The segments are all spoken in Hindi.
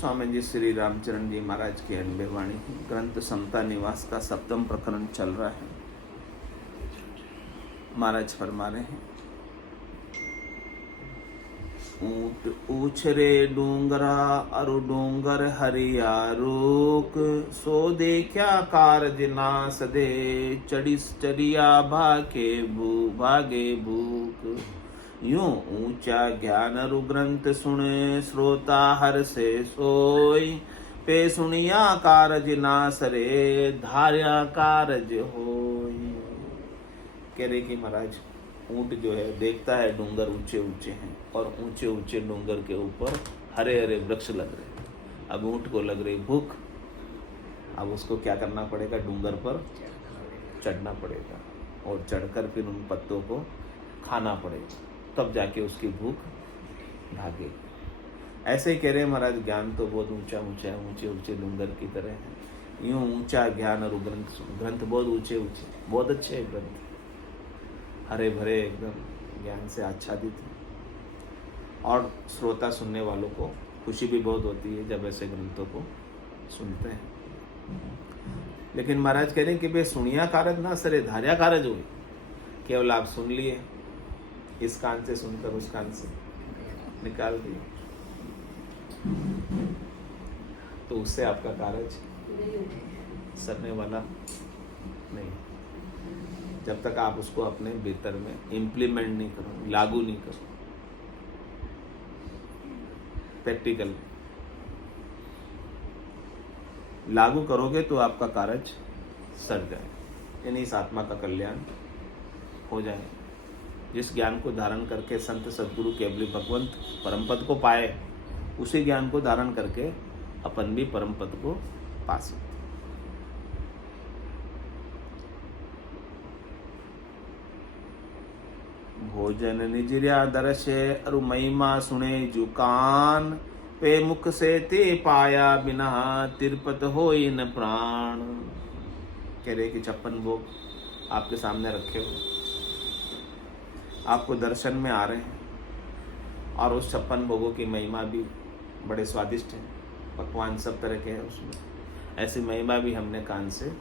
स्वामी जी श्री रामचरण जी महाराज की अनबे वाणी ग्रंथ समता निवास का 7वां प्रकरण चल रहा है। महाराज फरमा रहे हैं, ऊंट उछरे डूंगरा अरु डूंगर हरिया रूक, सो देखा कारज नास दे, चढ़ी चढ़िया भागे भूख। यूं ऊंचा ज्ञान रु ग्रंथ सुने, श्रोता हर से सोई, पे सुनिया कारज नास रे, धार्या कारज होई। कह रहे कि महाराज ऊंट जो है देखता है डूंगर ऊंचे ऊंचे हैं और ऊंचे ऊंचे डूंगर के ऊपर हरे हरे वृक्ष लग रहे हैं। अब ऊंट को लग रही भूख, अब उसको क्या करना पड़ेगा, डूंगर पर चढ़ना पड़ेगा और चढ़कर फिर उन पत्तों को खाना पड़ेगा, तब जाके उसकी भूख भागेगी। ऐसे ही कह रहे महाराज ज्ञान तो बहुत ऊंचा ऊंचा है, ऊंचे ऊंचे डूंगर की तरह है। यूं ऊंचा ज्ञान और ग्रंथ बहुत ऊंचे ऊंचे, बहुत अच्छे है ग्रंथ, हरे भरे एकदम ज्ञान से आच्छादित है। और श्रोता सुनने वालों को खुशी भी बहुत होती है जब ऐसे ग्रंथों को सुनते हैं। लेकिन महाराज कह रहे हैं कि भाई सुनिया कारज ना सरे, धार्या कारज हुई। केवल आप सुन लिए, इस कान से सुनकर उस कान से निकाल दिए, तो उससे आपका कारज सरने वाला नहीं, जब तक आप उसको अपने भीतर में इम्प्लीमेंट नहीं करो, लागू नहीं करो प्रैक्टिकल। लागू करोगे तो आपका कारज सर जाए, यानी इस आत्मा का कल्याण हो जाए। जिस ज्ञान को धारण करके संत सद्गुरु केवली भगवंत परम पद को पाए, उसी ज्ञान को धारण करके अपन भी परम पद को पा सकते। भोजन निजरिया दर्शे अरु महिमा सुने जुकान, पे मुख से ते पाया बिना तिरपत होई न प्राण। कह रहे कि 56 भोग आपके सामने रखे हो, आपको दर्शन में आ रहे हैं, और उस 56 भोगों की महिमा भी बड़े स्वादिष्ट हैं, पकवान सब तरह के हैं उसमें। ऐसी महिमा भी हमने कान से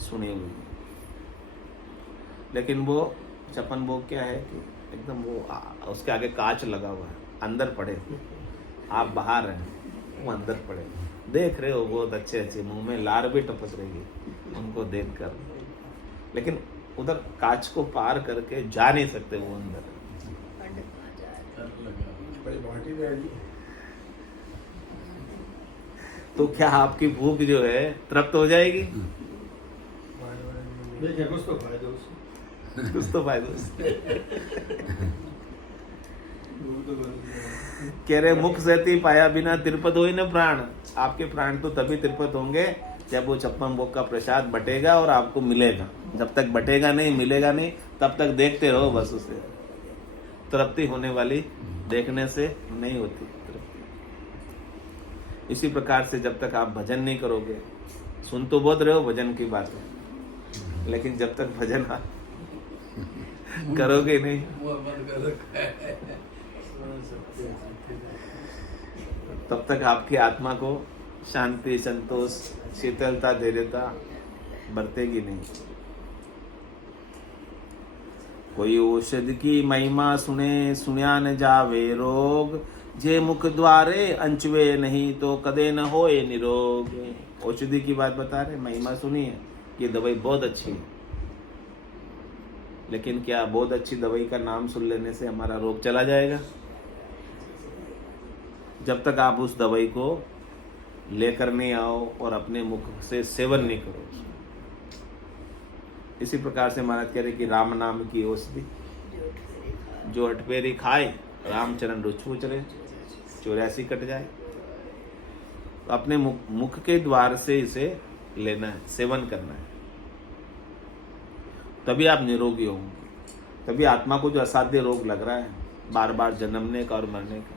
सुनी हुई है। लेकिन वो 56 भोग क्या है कि एकदम वो उसके आगे कांच लगा हुआ है, अंदर पड़े, आप बाहर हैं, वो अंदर पड़े। देख रहे हो बहुत अच्छे अच्छे, मुंह में लार भी टपक रही है उनको देख कर, लेकिन उधर कांच को पार करके जा नहीं सकते वो अंदर। तो क्या आपकी भूख जो है तृप्त हो जाएगी? कुछ तो फायदा कह रहे मुख से पाया बिना तिरपत होई न प्राण। आपके प्राण तो तभी तिरपत होंगे जब वो 56 भोग का प्रसाद बटेगा और आपको मिलेगा। जब तक बटेगा नहीं, मिलेगा नहीं, तब तक देखते रहो बस। उसे तृप्ति होने वाली देखने से नहीं होती तृप्ति। इसी प्रकार से जब तक आप भजन नहीं करोगे, सुन तो बहुत रहे हो भजन की बात है, लेकिन जब तक भजन करोगे नहीं, तब तक आपकी आत्मा को शांति, संतोष, शीतलता, धैर्यता बरतेगी नहीं। कोई औषधि की महिमा सुने, सुनिया न जावे रोग, जे मुख द्वारे अंचवे नहीं, तो कदे न होए निरोग। औषधि की बात बता रहे, महिमा सुनी है, ये दवाई बहुत अच्छी है, लेकिन क्या बहुत अच्छी दवाई का नाम सुन लेने से हमारा रोग चला जाएगा? जब तक आप उस दवाई को लेकर नहीं आओ और अपने मुख से सेवन नहीं करो। इसी प्रकार से महाराज कह रहे कि राम नाम की औषधि जो हटपेरी खाए, रामचरण रुचि उचरे, 84 कट जाए। तो अपने मुख के द्वार से इसे लेना है, सेवन करना है, तभी आप निरोगी होंगे। तभी आत्मा को जो असाध्य रोग लग रहा है, बार बार जन्मने का और मरने का,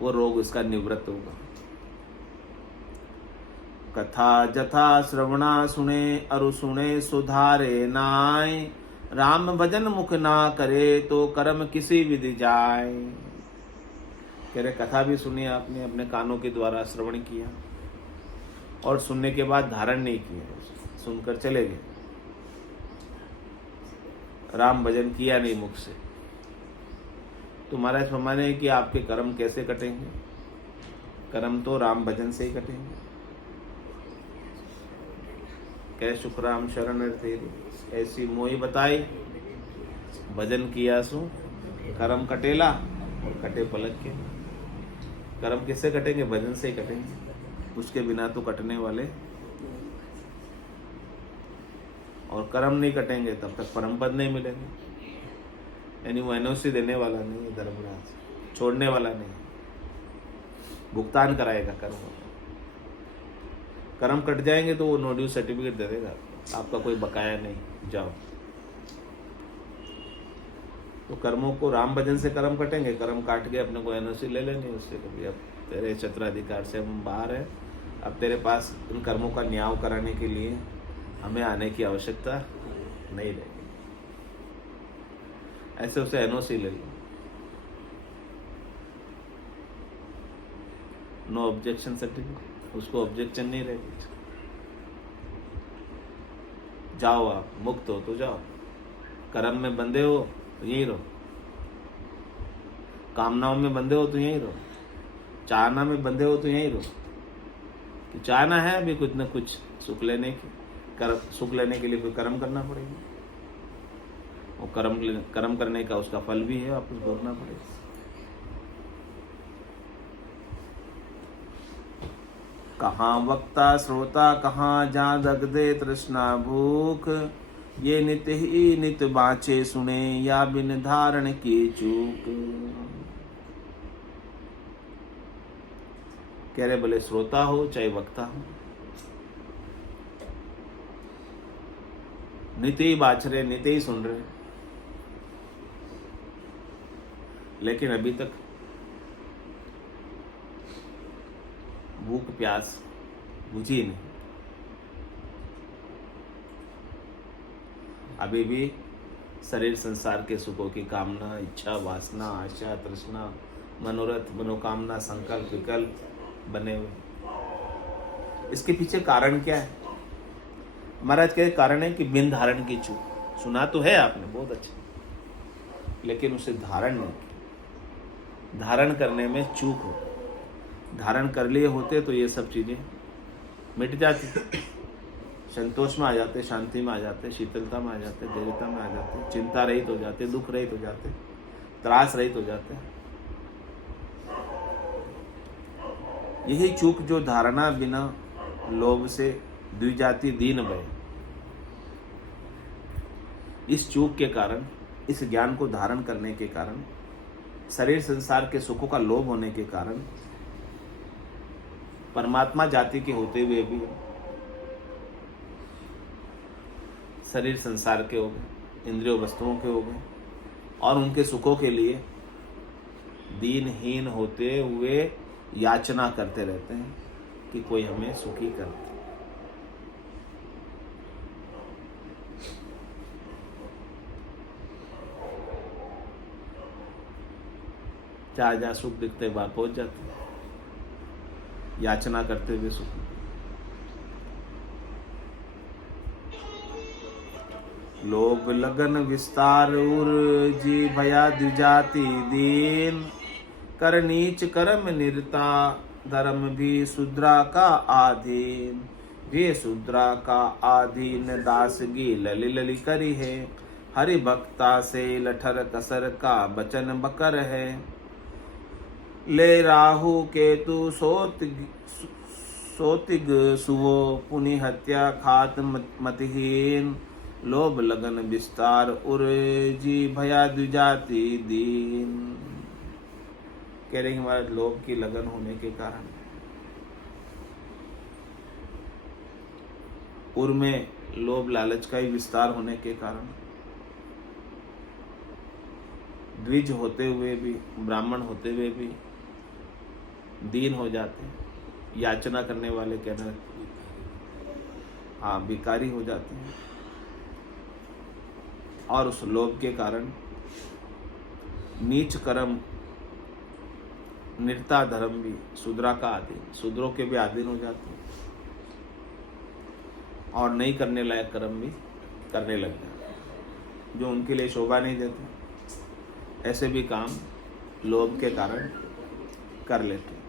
वो रोग इसका निवृत्त होगा। कथा जथा श्रवणा सुने, अरु सुने सुधारे नाय, राम भजन मुख ना करे, तो कर्म किसी विधि जाए। कह रहे कथा भी सुनी आपने, अपने कानों के द्वारा श्रवण किया और सुनने के बाद धारण नहीं किया, सुनकर चले गए, राम भजन किया नहीं मुख से। तो महाराज फरमाने हैं कि आपके कर्म कैसे कटेंगे? कर्म तो राम भजन से ही कटेंगे। कह शुक्राम शरण तेरी ऐसी मोही बताई, भजन किया सो कर्म कटेला और कटे पलक के। कर्म किससे कटेंगे? भजन से ही कटेंगे, उसके बिना तो कटने वाले। और कर्म नहीं कटेंगे तब तक परम पद नहीं मिलेंगे। यानी वो एनओसी देने वाला नहीं है धर्मराज, छोड़ने वाला नहीं, भुगतान कराएगा कर्म। कर्म कट जाएंगे तो वो नो ड्यू सर्टिफिकेट दे देगा, आपका कोई बकाया नहीं, जाओ। तो कर्मों को राम भजन से कर्म कटेंगे, कर्म काट के अपने को एनओसी ले लेनी उससे, कभी अब तेरे छत्राधिकार से हम बाहर है, अब तेरे पास इन कर्मों का न्याय कराने के लिए हमें आने की आवश्यकता नहीं रहेगी। ऐसे उसे एनओसी ले लो, नो ऑब्जेक्शन सर्टिफिकेट, उसको ऑब्जेक्शन नहीं रहेगी। जाओ, आप मुक्त हो तो जाओ, कर्म में बंधे हो तो यहीं रहो, कामनाओं में बंधे हो तो यहीं रहो, चाहना में बंधे हो तो यहीं रहो। कि चाहना है अभी कुछ न कुछ सुख लेने की, सुख लेने के लिए कोई कर्म करना पड़ेगा, और कर्म करने का उसका फल भी है, वापस भोगना पड़ेगा। कहाँ वक्ता श्रोता, कहाँ जा दग दे तृष्णा भूख, ये नित ही नित बाँचे सुने, या बिन धारण की चूक। कह रहे भले श्रोता हो चाहे वक्ता हो, नित ही बाँच रहे, नित ही सुन रहे, लेकिन अभी तक भूख प्यास बुझी नहीं। अभी भी शरीर संसार के सुखों की कामना, इच्छा, वासना, आशा, तृष्णा, मनोरथ, मनोकामना, संकल्प, विकल्प बने हुए। इसके पीछे कारण क्या है? महाराज के कारण है कि बिन धारण की चूक। सुना तो है आपने बहुत अच्छा, लेकिन उसे धारण नहीं किया। धारण करने में चूक हो, धारण कर लिए होते तो ये सब चीजें मिट जाती, संतोष में आ जाते, शांति में आ जाते, शीतलता में आ जाते, देवता में आ जाते, चिंता रहित हो जाते, दुख रहित हो जाते, त्रास रहित हो जाते। यही चूक जो धारणा बिना लोभ से द्विजाति दीन भय, इस चूक के कारण, इस ज्ञान को धारण करने के कारण, शरीर संसार के सुखों का लोभ होने के कारण, परमात्मा जाति के होते हुए भी शरीर संसार के हो गए, इंद्रियों वस्तुओं के हो गए, और उनके सुखों के लिए दीनहीन होते हुए याचना करते रहते हैं कि कोई हमें सुखी कर दे। जहाँ जहाँ सुख दिखते वहां पहुंच जाते हैं, याचना करते हुए सुख। लोभ लगन विस्तार उर जी भया द्विजाति दीन, कर नीच कर्म निरता, धर्म भी शूद्रा का आधीन। वे शूद्रा का आधीन, दासगी ललि ललि करी है, हरि भक्ता से लठर कसर का बचन बकर है। ले राहु केतु सोतिग सुवो, पुनि हत्या खात मतहीन। लोभ लगन विस्तार उर जी भया द्विजाति दीन। कह रहे हैं हमारे लोभ की लगन होने के कारण, उर में लोभ लालच का ही विस्तार होने के कारण, द्विज होते हुए भी, ब्राह्मण होते हुए भी दीन हो जाते हैं, याचना करने वाले कहना, हाँ, भिखारी हो जाते हैं। और उस लोभ के कारण नीच कर्म निरता धर्म भी शूद्रा का आधीन, शूद्रों के भी अधीन हो जाते हैं और नहीं करने लायक कर्म भी करने लग जाते हैं जो उनके लिए शोभा नहीं देते। ऐसे भी काम लोभ के कारण कर लेते हैं।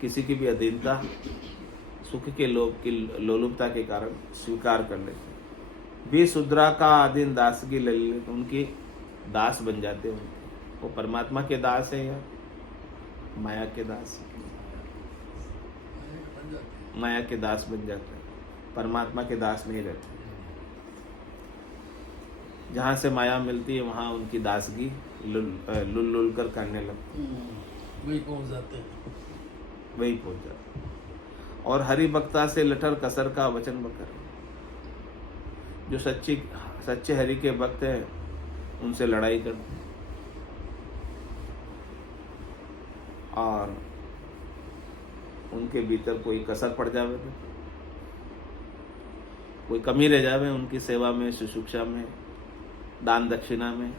किसी की भी अधीनता सुख के लोभ की लोलुपता के कारण स्वीकार कर लेते हैं। भी शूद्रा का अधीन दासगी ले लेते, उनकी दास बन जाते हैं। वो परमात्मा के दास है या माया के दास? माया के दास बन जाते हैं, परमात्मा के दास नहीं रहते। जहाँ से माया मिलती है वहाँ उनकी दासगी लुल कर करने लगते, वही पहुंच जाते हैं। वही पहुंच जाते। और हरि भक्ता से लठर कसर का वचन बकर, जो सच्चे हरि के भक्त हैं उनसे लड़ाई करते हैं और उनके भीतर कोई कसर पड़ जावे, कोई कमी रह जावे उनकी सेवा में, शुश्रूषा में, दान दक्षिणा में,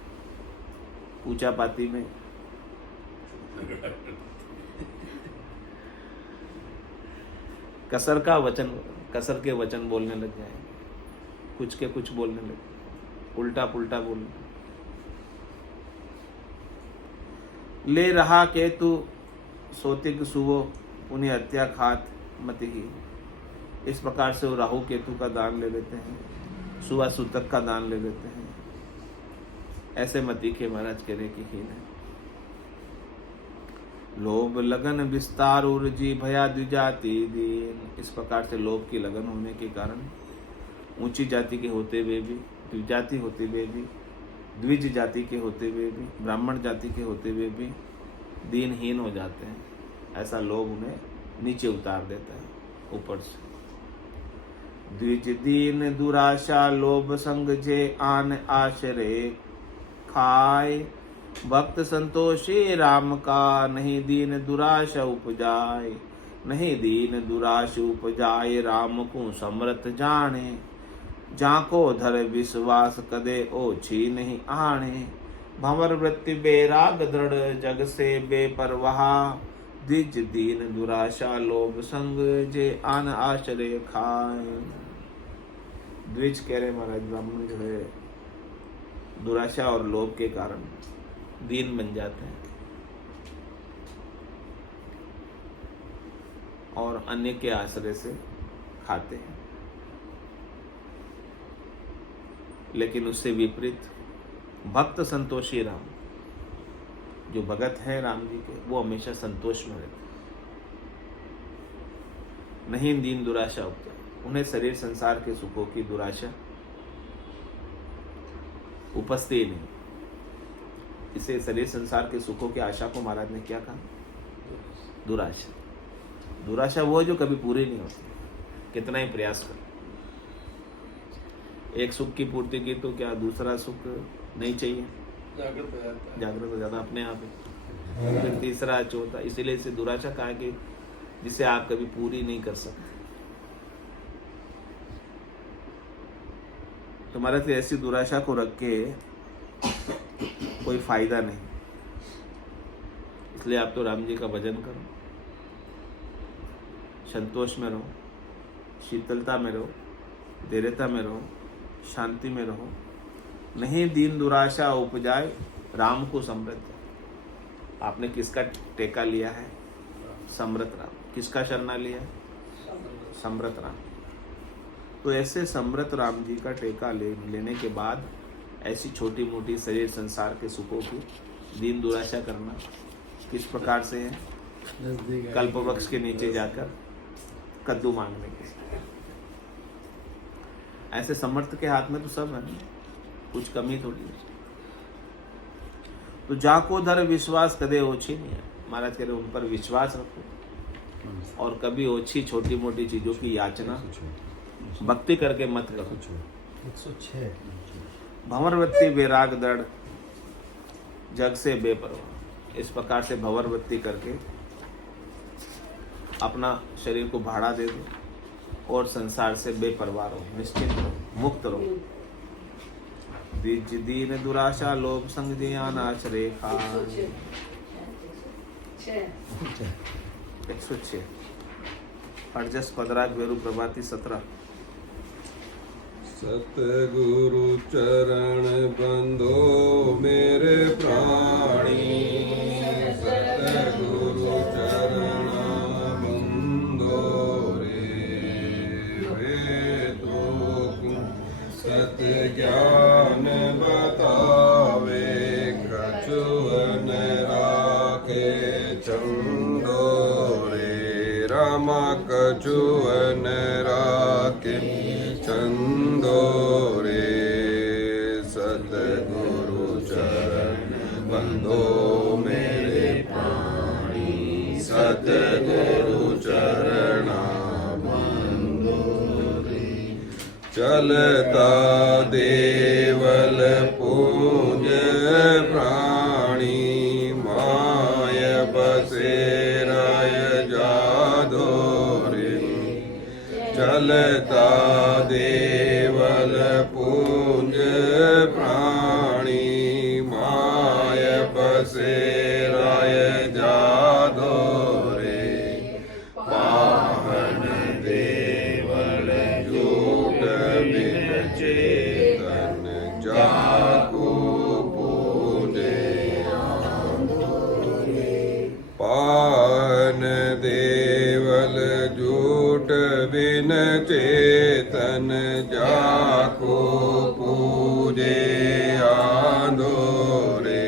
पूजा पाती में, कसर के वचन बोलने लग जाए, कुछ के कुछ बोलने लगे, उल्टा पुल्टा बोलने। ले रहा के तू सोतिक सुवो उन्हें हत्या खात मत ही। इस प्रकार से वो राहु केतु का दान ले लेते हैं, सुवा सूतक का दान ले लेते हैं। ऐसे मती के महाराज कहने की हीन है। लोभ लगन विस्तार उर्जी भया द्विजाति दीन। इस प्रकार से लोभ की लगन होने के कारण ऊंची जाति के होते हुए भी, द्विजाति होते हुए भी, द्विज जाति के होते हुए भी, ब्राह्मण जाति के होते हुए भी दीनहीन हो जाते हैं। ऐसा लोभ उन्हें नीचे उतार देता है ऊपर से। द्विज दीन दुराशा लोभ संग जे आन आश्रय खाए। भक्त संतोषी राम का नहीं दीन दुराशा उपजाए। नहीं दीन दुराश उपजाए राम को समरथ जाने। जाको धर विश्वास कदे ओछी नहीं आने। भंवर वृत्ति बेराग दृढ़ जग से बेपरवाह। द्विज दीन दुराशा लोभ संग जे आन आश्रय खाए। द्विज कह रहे महाराज ब्राह्मण जो है दुराशा और लोभ के कारण दीन बन जाते हैं और अन्य के आश्रय से खाते हैं। लेकिन उससे विपरीत भक्त संतोषी राम, जो भगत हैं राम जी के, वो हमेशा संतोष में रहते, नहीं दीन दुराशा उपजा। उन्हें शरीर संसार के सुखों की दुराशा उपजती ही नहीं। इसे शरीर संसार के सुखों की आशा को महाराज ने क्या कहा? दुराशा। दुराशा वो है जो कभी पूरी नहीं होती, कितना ही प्रयास कर। एक सुख की पूर्ति की तो क्या दूसरा सुख नहीं चाहिए, जागृत हो जाता अपने आप ही। फिर तीसरा चौथा, इसीलिए इसे दुराशा कहा कि जिसे आप कभी पूरी नहीं कर सकते। तुम्हारे से ऐसी दुराशा को रख के कोई फायदा नहीं। इसलिए आप तो राम जी का भजन करो, संतोष में रहो, शीतलता में रहो, धैर्यता में रहो, शांति में रहो। नहीं दीन दुराशा उपजाए राम को समृद्ध। आपने किसका टेका लिया है? समृत राम। किसका शरणा लिया है? समृत राम। तो ऐसे समृत राम जी का टेका लेने के बाद ऐसी छोटी मोटी शरीर संसार के सुखों की दीन दुराशा करना किस प्रकार से है? कल्प वृक्ष के नीचे जाकर कद्दू मांगने के। ऐसे समर्थ के हाथ में तो सब है, कुछ कमी थोड़ी है। तो जाको धर विश्वास कदे ओछी नहीं है। महाराज कह रहे उन पर विश्वास रखो और कभी ओछी छोटी मोटी चीजों की याचना भक्ति करके मत करो। 106 भंवरवृत्ति वैराग दृढ़ जग से बेपरवाह। इस प्रकार से भंवरवृत्ति करके अपना शरीर को भाड़ा दे दो और संसार से बेपरवाह रहो, निश्चिंत रहो, मुक्त रहो। द्विज दीन दुराशा लोभ संग जियान आश्रय खाए। 106 अडजस पदराग वेरू प्रभाती 17 सतगुरु चरण बंधो मेरे प्राणी सतगुरु चरण बंधो रे तो सत ज्ञान बतावे कछुअन राखे चंदो रे रामा कछुअन राखे चंदो रे सतगुरु चरण बंधो मेरे प्राणी सतगुरु चरण बंधो रे चलता देवल पूज प्राणी माय बसेराय जादो रे चलता देवल पूंज प्राणी माय बसेराय जादो रे पावन देवल जूट बिन चेतन जाको पूजे पावन देवल जूट बिन चेतन जाको पूजे आंदो रे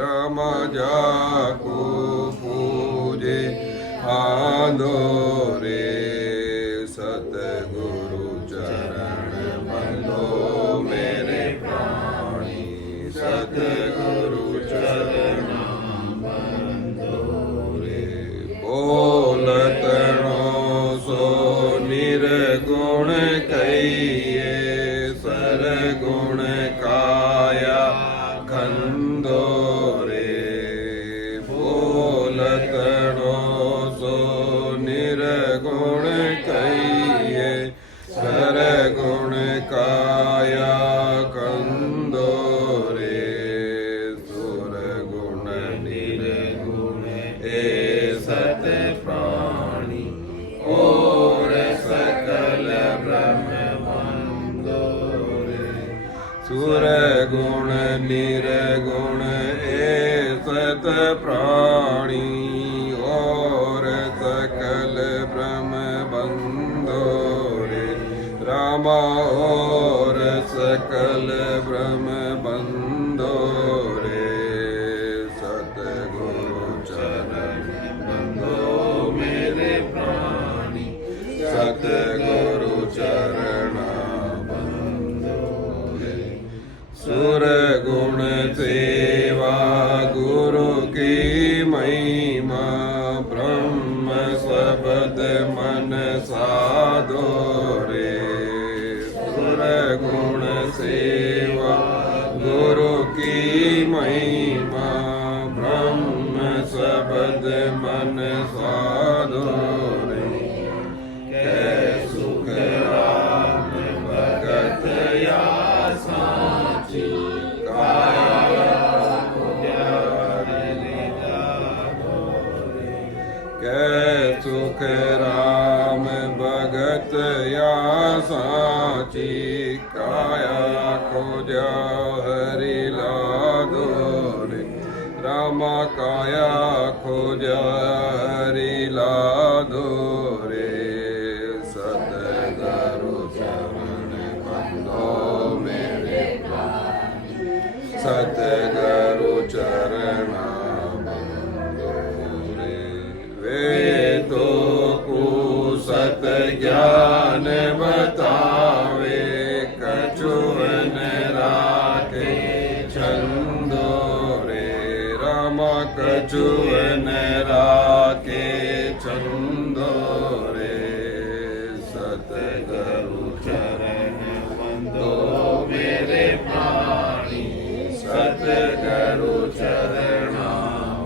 राम जाको पूजे आंदो रे सतगुरु चरण बंधो मेरे प्राणी सतगुरु चरण बंधो रे बोलतनो सो निर्गुण कहिए सरगुण काया खंदो रे बोलतनो सो निर्गुण कहिए सरगुण काया खंदो रे सुरगुण निर्गुण ए सत प्राणी और सकल ब्रह्म बंधो रे सुर गुण निर्गुण ए सत प्राणी और सकल ब्रह्म बंधो रे रामा और सकल ब्रह्म बंधो रे सतगुरु चरण बंधो मेरे प्राणी सतगुरु चरण बंधो रे सुर गुण सेवा गुरु की महिमा ब्रह्म शब्द मन साधो रे सुर गुण सेवा गुरु की महिमा ब्रह्म शब्द मन साधो रे कै सुख राम भगत या साची काया कै सुख राम भगत या साची काया खोजा हरि लादो रे रामा काया खोजा हरि लादो रे सतगुरु चरण बंधो मेरे प्राणी सतगुरु चरण बंधो रे वेदों को सत ज्ञान बतावे कछुअन राखे छंदो रे राम कछुअन राखे छंदो रे सतगुरु चरण बंधो मेरे प्राणी सतगुरु चरण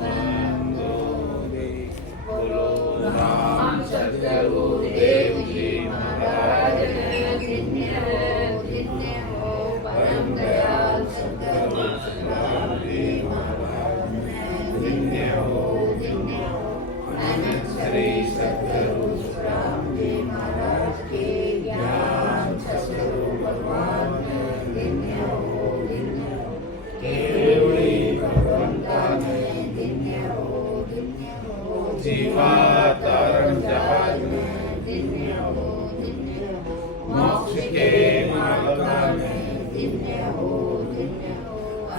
बंधो रे बोलो राम सतगुरु देव जी महाराज धन्य हो परम दयाल सतगुरु धन्य हो सतगुरु रामदेव महाराज के ज्ञान सतगुरु भगवान धन्य हो केवली भगवंता में धन्य हो जीवा तारण जहाज में धन्य हो मोक्ष के मार्ग में धन्य हो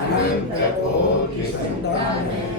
अनंत कोटि संतान में